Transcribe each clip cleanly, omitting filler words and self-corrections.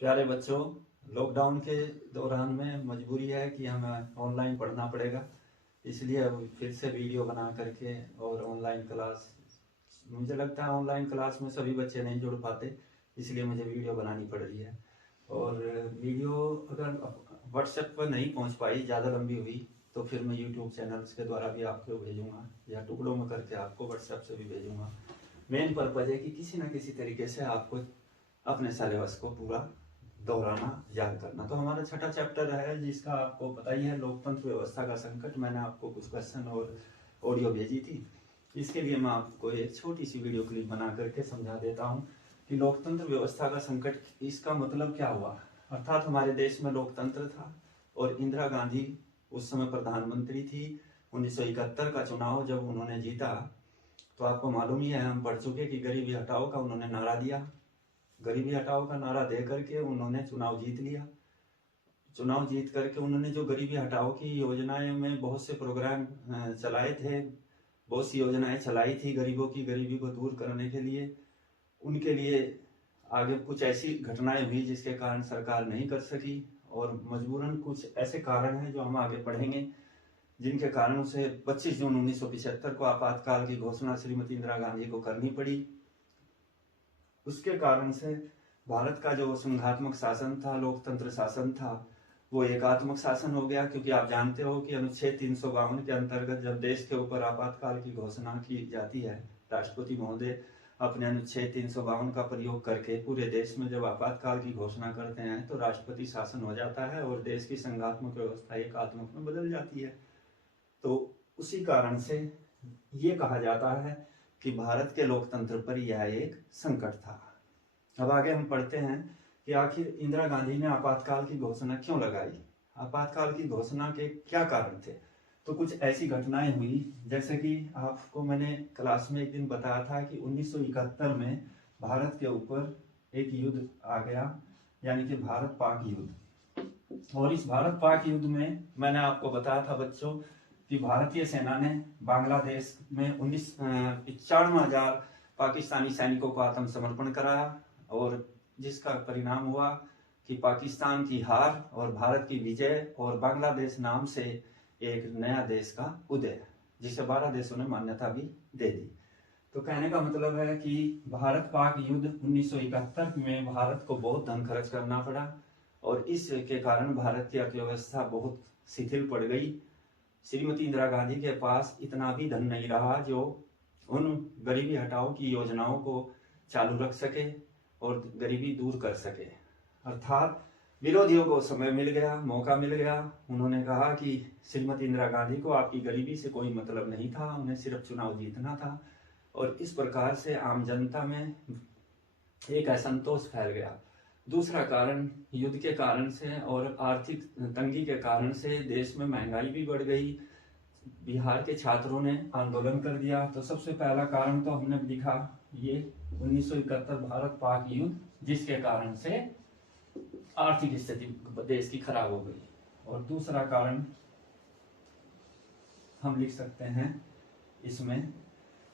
प्यारे बच्चों, लॉकडाउन के दौरान में मजबूरी है कि हमें ऑनलाइन पढ़ना पड़ेगा। इसलिए अब फिर से वीडियो बना करके और ऑनलाइन क्लास, मुझे लगता है ऑनलाइन क्लास में सभी बच्चे नहीं जुड़ पाते, इसलिए मुझे वीडियो बनानी पड़ रही है। और वीडियो अगर व्हाट्सएप पर नहीं पहुंच पाई, ज़्यादा लंबी हुई, तो फिर मैं यूट्यूब चैनल्स के द्वारा भी आपको भेजूंगा या टुकड़ों में करके आपको व्हाट्सएप से भी भेजूंगा। मेन पर्पज है कि किसी न किसी तरीके से आपको अपने सिलेबस को पूरा दोहराना, याद करना। तो हमारा छठा चैप्टर है जिसका आपको पता ही है, लोकतंत्र व्यवस्था का संकट। मैंने आपको कुछ क्वेश्चन और ऑडियो भेजी थी। इसके लिए मैं आपको एक छोटी सी वीडियो क्लिप बना करके समझा देता हूँ कि लोकतंत्र व्यवस्था का संकट, इसका मतलब क्या हुआ। अर्थात हमारे देश में लोकतंत्र था और इंदिरा गांधी उस समय प्रधानमंत्री थी। 1971 का चुनाव जब उन्होंने जीता, तो आपको मालूम ही है, हम पढ़ चुके कि गरीबी हटाओ का उन्होंने नारा दिया। गरीबी हटाओ का नारा दे करके उन्होंने चुनाव जीत लिया। चुनाव जीत करके उन्होंने जो गरीबी हटाओ की योजनाएं में बहुत से प्रोग्राम चलाए थे, बहुत सी योजनाएं चलाई थी गरीबों की, गरीबी को दूर करने के लिए। उनके लिए आगे कुछ ऐसी घटनाएं हुई जिसके कारण सरकार नहीं कर सकी, और मजबूरन कुछ ऐसे कारण हैं जो हम आगे पढ़ेंगे, जिनके कारण उसे 25 जून 1975 को आपातकाल की घोषणा श्रीमती इंदिरा गांधी को करनी पड़ी। उसके कारण से भारत का जो संघात्मक शासन था, लोकतंत्र शासन था, वो एकात्मक शासन हो गया। क्योंकि आप जानते हो कि अनुच्छेद 352 के अंतर्गत जब देश के ऊपर आपातकाल की घोषणा की जाती है, राष्ट्रपति महोदय अपने अनुच्छेद 352 का प्रयोग करके पूरे देश में जब आपातकाल की घोषणा करते हैं, तो राष्ट्रपति शासन हो जाता है और देश की संघात्मक व्यवस्था एकात्मक में बदल जाती है। तो उसी कारण से ये कहा जाता है कि भारत के लोकतंत्र पर यह एक संकट था। अब आगे हम पढ़ते हैं कि आखिर इंदिरा गांधी ने आपातकाल की घोषणा क्यों लगाई, आपातकाल की घोषणा के क्या कारण थे। तो कुछ ऐसी घटनाएं हुई, जैसे कि आपको मैंने क्लास में एक दिन बताया था कि 1971 में भारत के ऊपर एक युद्ध आ गया, यानी कि भारत पाक युद्ध। और इस भारत पाक युद्ध में मैंने आपको बताया था बच्चों कि भारतीय सेना ने बांग्लादेश में 95,000 पाकिस्तानी सैनिकों को आत्मसमर्पण कराया, और जिसका परिणाम हुआ कि पाकिस्तान की हार और भारत की विजय और बांग्लादेश नाम से एक नया देश का उदय, जिसे 12 देशों ने मान्यता भी दे दी। तो कहने का मतलब है कि भारत पाक युद्ध 1971 में भारत को बहुत धन खर्च करना पड़ा, और इसके कारण भारत की अर्थव्यवस्था बहुत शिथिल पड़ गई। श्रीमती इंदिरा गांधी के पास इतना भी धन नहीं रहा जो उन गरीबी हटाओ की योजनाओं को चालू रख सके और गरीबी दूर कर सके। अर्थात विरोधियों को समय मिल गया, मौका मिल गया। उन्होंने कहा कि श्रीमती इंदिरा गांधी को आपकी गरीबी से कोई मतलब नहीं था, उन्हें सिर्फ चुनाव जीतना था। और इस प्रकार से आम जनता में एक असंतोष फैल गया। दूसरा कारण, युद्ध के कारण से और आर्थिक तंगी के कारण से देश में महंगाई भी बढ़ गई। बिहार के छात्रों ने आंदोलन कर दिया। तो सबसे पहला कारण तो हमने दिखा ये 1971 भारत पाक युद्ध, जिसके कारण से आर्थिक स्थिति देश की खराब हो गई। और दूसरा कारण हम लिख सकते हैं इसमें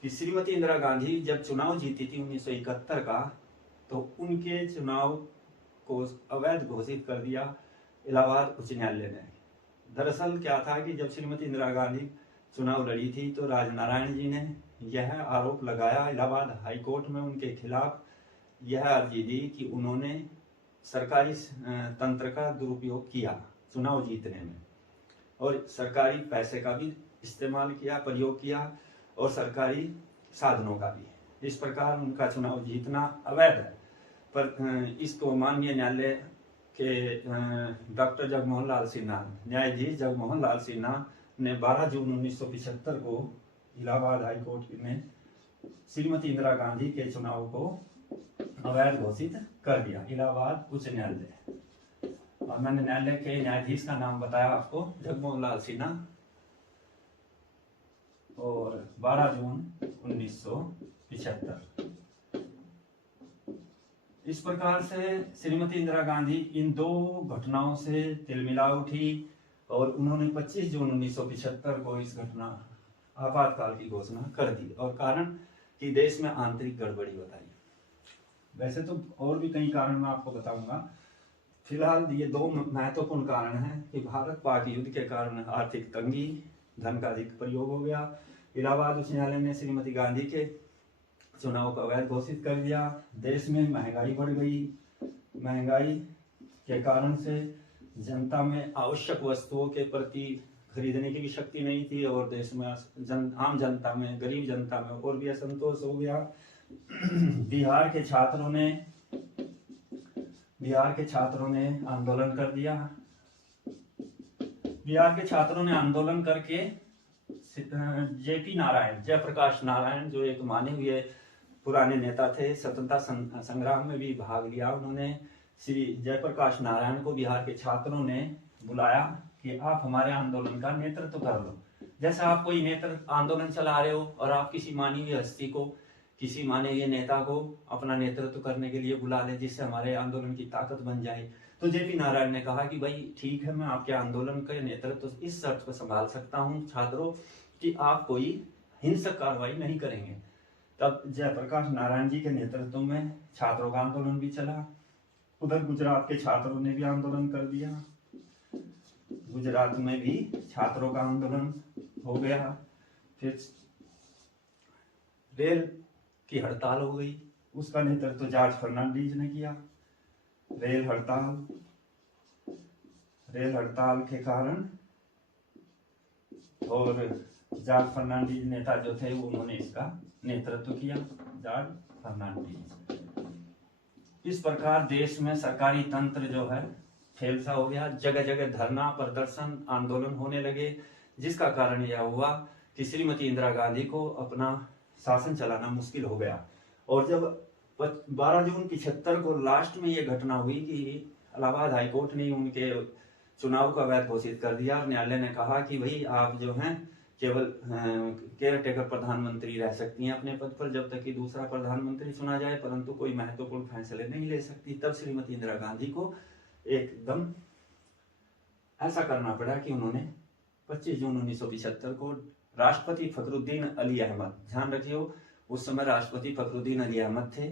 कि श्रीमती इंदिरा गांधी जब चुनाव जीती थी 1971 का, तो उनके चुनाव को अवैध घोषित कर दिया इलाहाबाद उच्च न्यायालय ने। दरअसल क्या था कि जब श्रीमती इंदिरा गांधी चुनाव लड़ी थी, तो राजनारायण जी ने यह आरोप लगाया इलाहाबाद हाई कोर्ट में उनके खिलाफ, यह अर्जी दी कि उन्होंने सरकारी तंत्र का दुरुपयोग किया चुनाव जीतने में, और सरकारी पैसे का भी इस्तेमाल किया, प्रयोग किया, और सरकारी साधनों का भी। इस प्रकार उनका चुनाव जीतना अवैध है। पर इसको माननीय न्यायालय के डॉक्टर जगमोहन लाल सिन्हा, न्यायाधीश जगमोहन लाल सिन्हा ने 12 जून 1975 को इलाहाबाद हाई कोर्ट ने श्रीमती इंदिरा गांधी के चुनाव को अवैध घोषित कर दिया, इलाहाबाद उच्च न्यायालय। और मैंने न्यायालय के न्यायाधीश का नाम बताया आपको, जगमोहन लाल सिन्हा। और 12 जून 1975। इस प्रकार से श्रीमती इंदिरा गांधी इन दो घटनाओं से तिलमिला उठी, और उन्होंने 25 जून 1975 को इस घटना आपातकाल की घोषणा कर दी। और कारण कि देश में आंतरिक गड़बड़ी बताई। वैसे तो और भी कई कारण मैं आपको बताऊंगा, फिलहाल ये दो महत्वपूर्ण कारण हैं कि भारत पाक युद्ध के कारण आर्थिक तंगी, धन का अधिक प्रयोग हो गया। इलाहाबाद उच्च न्यायालय ने श्रीमती गांधी के चुनाव को अवैध घोषित कर दिया। देश में महंगाई बढ़ गई। महंगाई के कारण से जनता में आवश्यक वस्तुओं के प्रति खरीदने की भी शक्ति नहीं थी और देश में आम जनता में, गरीब जनता में और भी असंतोष हो गया। बिहार के छात्रों ने आंदोलन कर दिया। बिहार के छात्रों ने आंदोलन करके जयप्रकाश नारायण जो एक माने हुए पुराने नेता थे, स्वतंत्रता संग्राम में भी भाग लिया। उन्होंने श्री जयप्रकाश नारायण को बिहार के छात्रों ने बुलाया कि आप हमारे आंदोलन का नेतृत्व कर लो। जैसा आप कोई नेतृत्व आंदोलन चला रहे हो और आप किसी मानी हुई हस्ती को, किसी माने हुए नेता को अपना नेतृत्व करने के लिए बुला ले, जिससे हमारे आंदोलन की ताकत बन जाए। तो जेपी नारायण ने कहा कि भाई ठीक है, मैं आपके आंदोलन के नेतृत्व इस शर्त पर संभाल सकता हूँ छात्रों कि आप कोई हिंसक कार्रवाई नहीं करेंगे। तब जयप्रकाश नारायण जी के नेतृत्व में छात्रों का आंदोलन भी चला। उधर गुजरात के छात्रों ने भी आंदोलन कर दिया। गुजरात में भी छात्रों का आंदोलन हो गया। फिर रेल की हड़ताल हो गई, उसका नेतृत्व जॉर्ज फर्नांडीज ने किया। रेल हड़ताल के कारण और जॉर्ज फर्नांडीज नेता जो थे वो उन्होंने इसका नेतृत्व किया, जॉर्ज फर्नांडीज। इस प्रकार देश में सरकारी तंत्र जो है फेल सा हो गया। जगह जगह धरना, प्रदर्शन, आंदोलन होने लगे, जिसका कारण यह हुआ कि श्रीमती इंदिरा गांधी को अपना शासन चलाना मुश्किल हो गया। और जब 12 जून 75 को लास्ट में यह घटना हुई कि इलाहाबाद हाईकोर्ट ने उनके चुनाव को अवैध घोषित कर दिया और न्यायालय ने कहा कि भाई आप जो हैं केवल केयर टेकर प्रधानमंत्री रह सकती हैं अपने पद पर जब तक कि दूसरा प्रधानमंत्री चुना जाए, परंतु कोई महत्वपूर्ण फैसले नहीं ले सकती। तब श्रीमती इंदिरा गांधी को एकदम ऐसा करना पड़ा कि उन्होंने 25 जून 1975 को राष्ट्रपति फखरुद्दीन अली अहमद, ध्यान रखियो उस समय राष्ट्रपति फखरुद्दीन अली अहमद थे।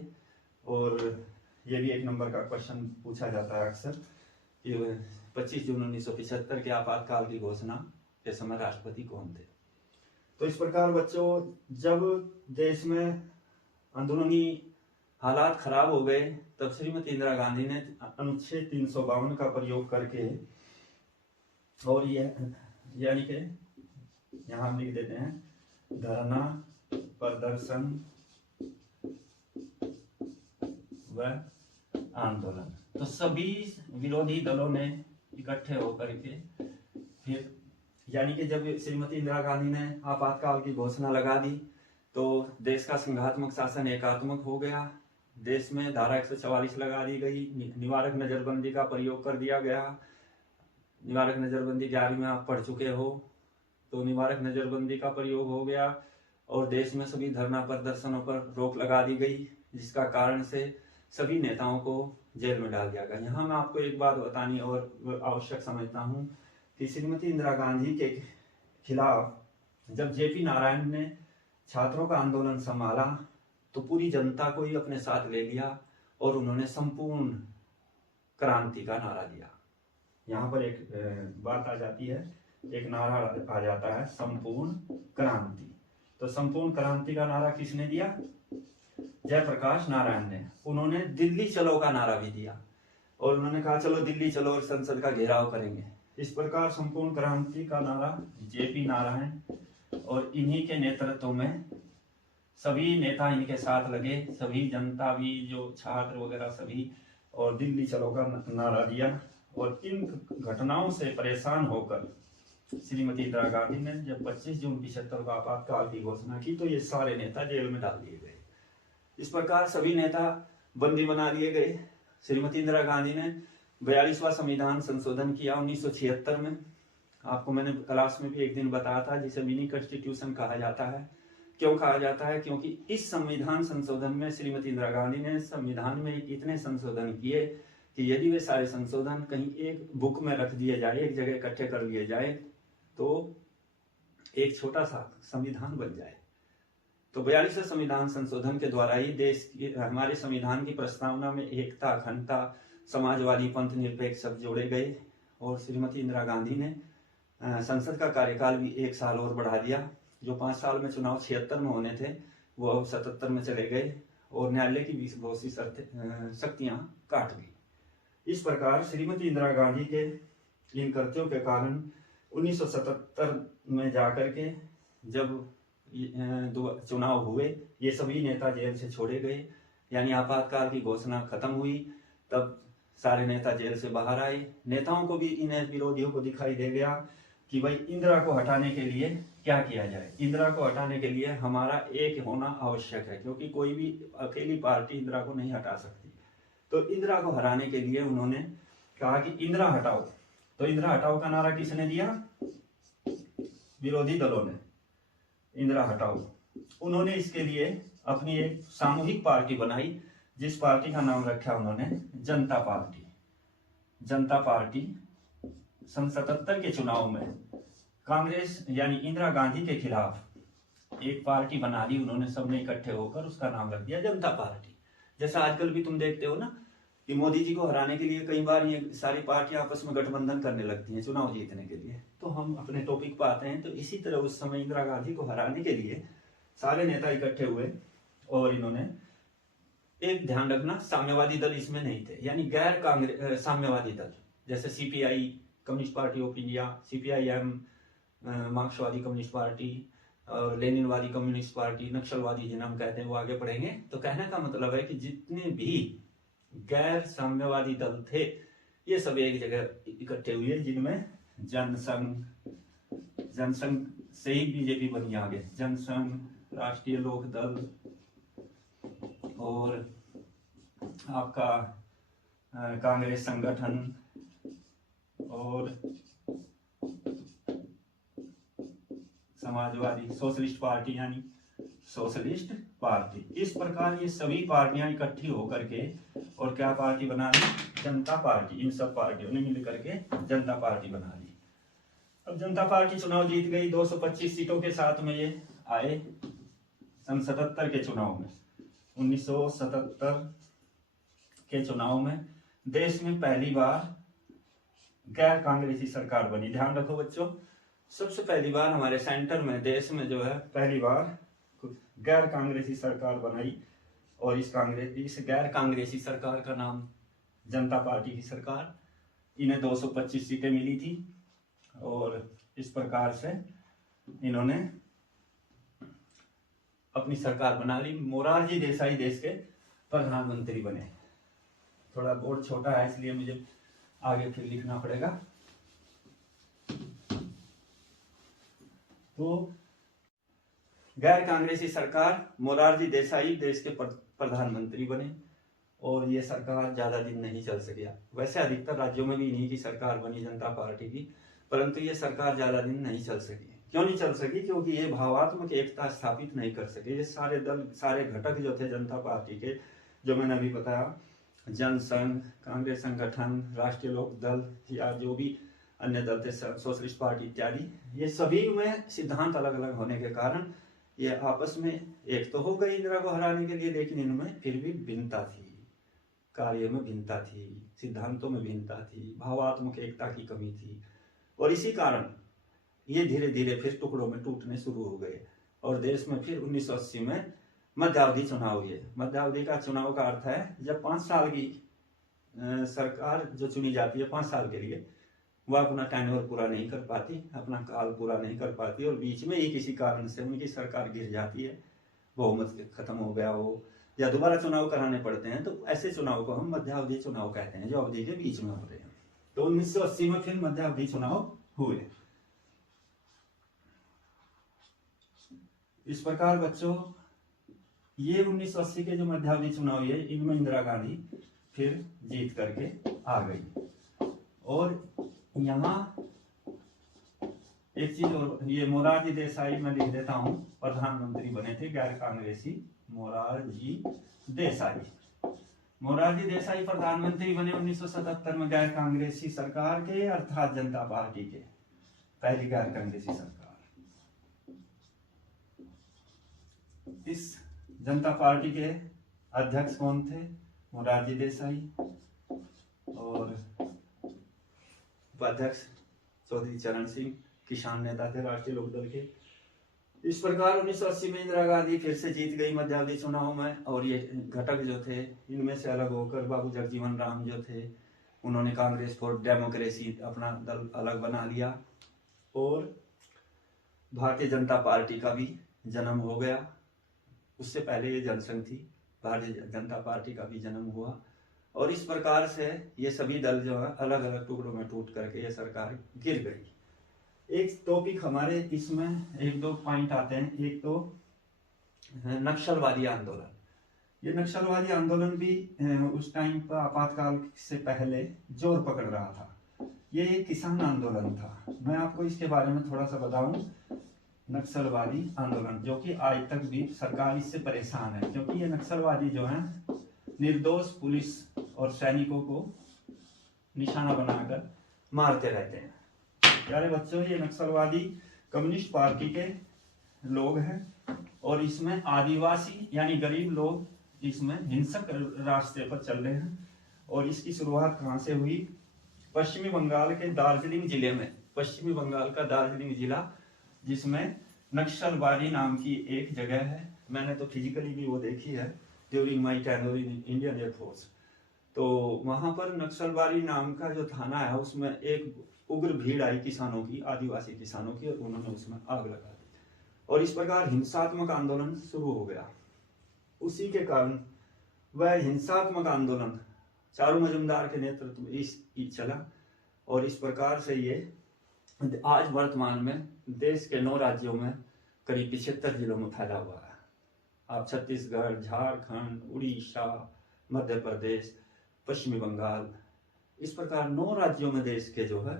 और ये भी एक नंबर का क्वेश्चन पूछा जाता है अक्सर कि 25 जून 1975 के आपातकाल की घोषणा के समय राष्ट्रपति कौन थे। तो इस प्रकार बच्चों, जब देश में अंदरूनी हालात खराब हो गए तब श्रीमती इंदिरा गांधी ने अनुच्छेद 352 का प्रयोग करके, और यानी कि यहाँ हम लिख देते हैं धरना, प्रदर्शन व आंदोलन। तो सभी विरोधी दलों ने इकट्ठे होकर के फिर, यानी कि जब श्रीमती इंदिरा गांधी ने आपातकाल की घोषणा लगा दी तो देश का संघात्मक शासन एकात्मक हो गया। देश में धारा 144 लगा दी गई, निवारक नजरबंदी का प्रयोग कर दिया गया। निवारक नजरबंदी 11वीं में आप पढ़ चुके हो, तो निवारक नजरबंदी का प्रयोग हो गया और देश में सभी धरना प्रदर्शनों पर रोक लगा दी गई, जिसका कारण से सभी नेताओं को जेल में डाल दिया गया। यहाँ मैं आपको एक बात बतानी और आवश्यक समझता हूँ कि श्रीमती इंदिरा गांधी के खिलाफ जब जेपी नारायण ने छात्रों का आंदोलन संभाला तो पूरी जनता को ही अपने साथ ले लिया और उन्होंने संपूर्ण क्रांति का नारा दिया। यहाँ पर एक बात आ जाती है, एक नारा आ जाता है संपूर्ण क्रांति। तो संपूर्ण क्रांति का नारा किसने दिया? जयप्रकाश नारायण ने। उन्होंने दिल्ली चलो का नारा भी दिया और उन्होंने कहा चलो दिल्ली चलो और संसद का घेराव करेंगे। इस प्रकार संपूर्ण क्रांति का नारा जेपी नारायण और इन्हीं के नेतृत्व में सभी नेता इनके साथ लगे, सभी जनता भी जो छात्र वगैरह सभी, और दिल्ली चलो का नारा दिया। और इन घटनाओं से परेशान होकर श्रीमती इंदिरा गांधी ने जब 25 जून 75 का आपातकाल की घोषणा की तो ये सारे नेता जेल में डाल दिए गए। इस प्रकार सभी नेता बंदी बना लिए गए। श्रीमती इंदिरा गांधी ने 42वां संविधान संशोधन किया 1976 में। आपको मैंने क्लास में भी एक दिन बताया था, जिसे मिनी कॉन्स्टिट्यूशन कहा जाता है। क्यों कहा जाता है? क्योंकि इस संविधान संशोधन में श्रीमती इंदिरा गांधी ने संविधान में इतने संशोधन किए कि यदि वे सारे संशोधन कहीं एक बुक में रख दिए जाए, एक जगह इकट्ठे कर लिए जाए तो एक छोटा सा संविधान बन जाए। तो 42वें संविधान संशोधन के द्वारा ही देश की, हमारे संविधान की प्रस्तावना में एकता, अखंडता, समाजवादी पंथ निरपेक्ष सब जोड़े गए और श्रीमती इंदिरा गांधी ने संसद का कार्यकाल भी 1 साल और बढ़ा दिया। जो 5 साल में चुनाव 76 में होने थे वो अब 77 में चले गए और न्यायालय की भी बहुत सी शक्तियां काट गई। इस प्रकार श्रीमती इंदिरा गांधी के इन कृत्यों के कारण 1977 में जाकर के जब चुनाव हुए, ये सभी नेता जेल से छोड़े गए, यानी आपातकाल की घोषणा खत्म हुई, तब सारे नेता जेल से बाहर आए। नेताओं को भी, इन विरोधियों को दिखाई दे गया कि भाई इंदिरा को हटाने के लिए क्या किया जाए। इंदिरा को हटाने के लिए हमारा एक होना आवश्यक है, क्योंकि कोई भी अकेली पार्टी इंदिरा को नहीं हटा सकती। तो इंदिरा को हराने के लिए उन्होंने कहा कि इंदिरा हटाओ। तो इंदिरा हटाओ का नारा किसने दिया? विरोधी दलों ने, इंदिरा हटाओ। उन्होंने इसके लिए अपनी एक सामूहिक पार्टी बनाई, जिस पार्टी का नाम रखा उन्होंने जनता पार्टी। जनता पार्टी सन 77 के चुनाव में कांग्रेस यानी इंदिरा गांधी के खिलाफ एक पार्टी बना ली उन्होंने, सबने इकट्ठे होकर उसका नाम रख दिया जनता पार्टी। जैसा आजकल भी तुम देखते हो ना कि मोदी जी को हराने के लिए कई बार ये सारी पार्टियां आपस में गठबंधन करने लगती हैं चुनाव जीतने के लिए। तो हम अपने टॉपिक पर आते हैं। तो इसी तरह उस समय इंदिरा गांधी को हराने के लिए सारे नेता इकट्ठे हुए और इन्होंने एक ध्यान रखना, साम्यवादी दल इसमें नहीं थे, यानी गैर कांग्रेस साम्यवादी दल, जैसे CPI communist party of India, CPIM मार्क्सवादी कम्युनिस्ट पार्टी और लेनिनवादी कम्युनिस्ट पार्टी, नक्सलवादी जिन्हें हम कहते हैं, वो आगे पढ़ेंगे। तो कहने का मतलब है कि जितने भी गैर साम्यवादी दल थे ये सब एक जगह इकट्ठे हुए, जिनमें जनसंघ से ही बीजेपी बनी आगे, जनसंघ, राष्ट्रीय लोक दल और आपका कांग्रेस संगठन और समाजवादी सोशलिस्ट पार्टी यानी सोशलिस्ट पार्टी। इस प्रकार ये सभी पार्टियां इकट्ठी होकर के और क्या पार्टी बना ली? जनता पार्टी। इन सब पार्टियों ने मिल करके जनता पार्टी बना ली। अब जनता पार्टी चुनाव जीत गई, 225 सीटों के साथ में ये आए सन 77 के चुनाव में। 1977 के चुनाव में देश में पहली बार गैर कांग्रेसी सरकार बनी। ध्यान रखो बच्चों, सबसे पहली बार हमारे सेंटर में, देश में जो है पहली बार गैर कांग्रेसी सरकार बनाई और इस गैर कांग्रेसी सरकार का नाम जनता पार्टी की सरकार। इन्हें 225 सीटें मिली थी और इस प्रकार से इन्होंने अपनी सरकार बना ली। मोरारजी देसाई देश के प्रधानमंत्री बने। थोड़ा बोर्ड छोटा है इसलिए मुझे आगे फिर लिखना पड़ेगा। तो गैर कांग्रेसी सरकार, मोरारजी देसाई देश के प्रधानमंत्री बने और ये सरकार ज्यादा दिन नहीं चल सकी। वैसे अधिकतर राज्यों में भी इन्हीं की सरकार बनी जनता पार्टी की, परंतु ये सरकार ज्यादा दिन नहीं चल सकी। क्यों नहीं चल सकी? क्योंकि ये भावात्मक एकता स्थापित नहीं कर सके। ये सारे दल, सारे घटक जो थे जनता पार्टी के, जो मैंने अभी बताया, जनसंघ, कांग्रेस संगठन, राष्ट्रीय लोक दल या जो भी अन्य दल थे, सोशलिस्ट पार्टी इत्यादि, ये सभी में सिद्धांत अलग अलग होने के कारण ये आपस में एक तो हो गई इंदिरा को हराने के लिए, लेकिन इनमें फिर भी भिन्नता थी, कार्य में भिन्नता थी, सिद्धांतों में भिन्नता थी, भावात्मक एकता की कमी थी और इसी कारण ये धीरे धीरे फिर टुकड़ों में टूटने शुरू हो गए और देश में फिर 1980 में मध्यावधि चुनाव हुए। मध्यावधि का चुनाव का अर्थ है जब 5 साल की सरकार जो चुनी जाती है 5 साल के लिए, वह अपना टेन्योर पूरा नहीं कर पाती, अपना काल पूरा नहीं कर पाती और बीच में ही किसी कारण से उनकी सरकार गिर जाती है, बहुमत खत्म हो गया हो या दोबारा चुनाव कराने पड़ते हैं, तो ऐसे चुनाव को हम मध्यावधि चुनाव कहते हैं, जो अवधि के बीच में होते हैं। तो 1980 में फिर मध्यावधि चुनाव हुए। इस प्रकार बच्चों ये 1980 के जो मध्यावधि चुनाव है, इनमें इंदिरा गांधी फिर जीत करके आ गई। और यहाँ एक चीज और, ये मोरारजी देसाई मैं लिख देता हूं, प्रधानमंत्री बने थे गैर कांग्रेसी, मोरारजी देसाई प्रधानमंत्री बने 1977 में गैर कांग्रेसी सरकार के, अर्थात जनता पार्टी के, पहली गैर कांग्रेसी सरकार। इस जनता पार्टी के अध्यक्ष कौन थे? मोरारजी देसाई। और उपाध्यक्ष चौधरी चरण सिंह किसान नेता थे राष्ट्रीय लोकदल के। इस प्रकार 1980 में इंदिरा गांधी फिर से जीत गई मध्यावधि चुनाव में, और ये घटक जो थे इनमें से अलग होकर बाबू जगजीवन राम जो थे उन्होंने कांग्रेस फॉर डेमोक्रेसी अपना दल अलग बना लिया, और भारतीय जनता पार्टी का भी जन्म हो गया। उससे पहले ये जनसंघ थी, भारतीय जनता पार्टी का भी जन्म हुआ, और इस प्रकार से ये सभी दल जो है अलग अलग टुकड़ों में टूट करके ये सरकार गिर गई। एक टॉपिक हमारे इसमें एक दो पॉइंट आते हैं। एक तो नक्सलवादी आंदोलन। ये नक्सलवादी आंदोलन भी उस टाइम पर आपातकाल से पहले जोर पकड़ रहा था। ये एक किसान आंदोलन था। मैं आपको इसके बारे में थोड़ा सा बताऊं। नक्सलवादी आंदोलन जो कि आज तक भी सरकार इससे परेशान है, क्योंकि ये नक्सलवादी जो है निर्दोष पुलिस और सैनिकों को निशाना बनाकर मारते रहते हैं। प्यारे बच्चों, ये नक्सलवादी कम्युनिस्ट पार्टी के लोग हैं, और इसमें आदिवासी यानी गरीब लोग इसमें हिंसक रास्ते पर चल रहे हैं। और इसकी शुरुआत कहाँ से हुई? पश्चिमी बंगाल के दार्जिलिंग जिले में, पश्चिमी बंगाल का दार्जिलिंग जिला, जिसमें नक्सलबाड़ी नाम की एक जगह है। मैंने तो फिजिकली भी वो देखी है during my tenure in Indian air force. तो वहां पर नक्सलबाड़ी नाम का जो थाना है उसमें एक उग्र भीड़ आई किसानों की, आदिवासी किसानों की, और उन्होंने उसमें आग लगा दी, और इस प्रकार हिंसात्मक आंदोलन शुरू हो गया। उसी के कारण वह हिंसात्मक आंदोलन चारू मजुमदार के नेतृत्व में इस चला, और इस प्रकार से ये आज वर्तमान में देश के 9 राज्यों में करीब 75 जिलों में फैला हुआ है। आप छत्तीसगढ़, झारखंड, उड़ीसा, मध्य प्रदेश, पश्चिमी बंगाल, इस प्रकार 9 राज्यों में देश के जो है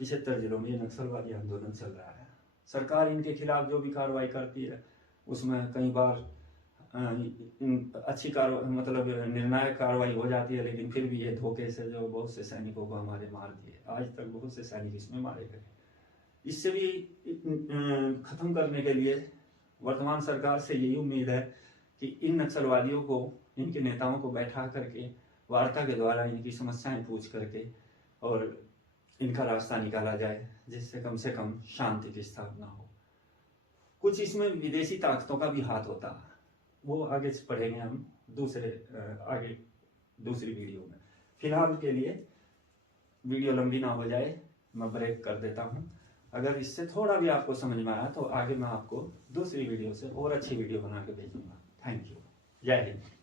75 जिलों में ये नक्सलवादी आंदोलन चल रहा है। सरकार इनके खिलाफ जो भी कार्रवाई करती है उसमें कई बार अच्छी कार्रवाई, मतलब निर्णायक कार्रवाई हो जाती है, लेकिन फिर भी ये धोखे से जो बहुत से सैनिकों को हमारे मार दिए। आज तक बहुत से सैनिक इसमें मारे गए। इससे भी खत्म करने के लिए वर्तमान सरकार से यही उम्मीद है कि इन नक्सलवादियों को, इनके नेताओं को बैठा करके वार्ता के द्वारा इनकी समस्याएं पूछ करके और इनका रास्ता निकाला जाए, जिससे कम से कम शांति की स्थापना हो। कुछ इसमें विदेशी ताकतों का भी हाथ होता है, वो आगे पढ़ेंगे हम आगे दूसरी वीडियो में। फिलहाल के लिए वीडियो लंबी ना हो जाए, मैं ब्रेक कर देता हूँ। अगर इससे थोड़ा भी आपको समझ में आया तो आगे मैं आपको दूसरी वीडियो से और अच्छी वीडियो बना के भेजूंगा। Thank you. जय हिंद।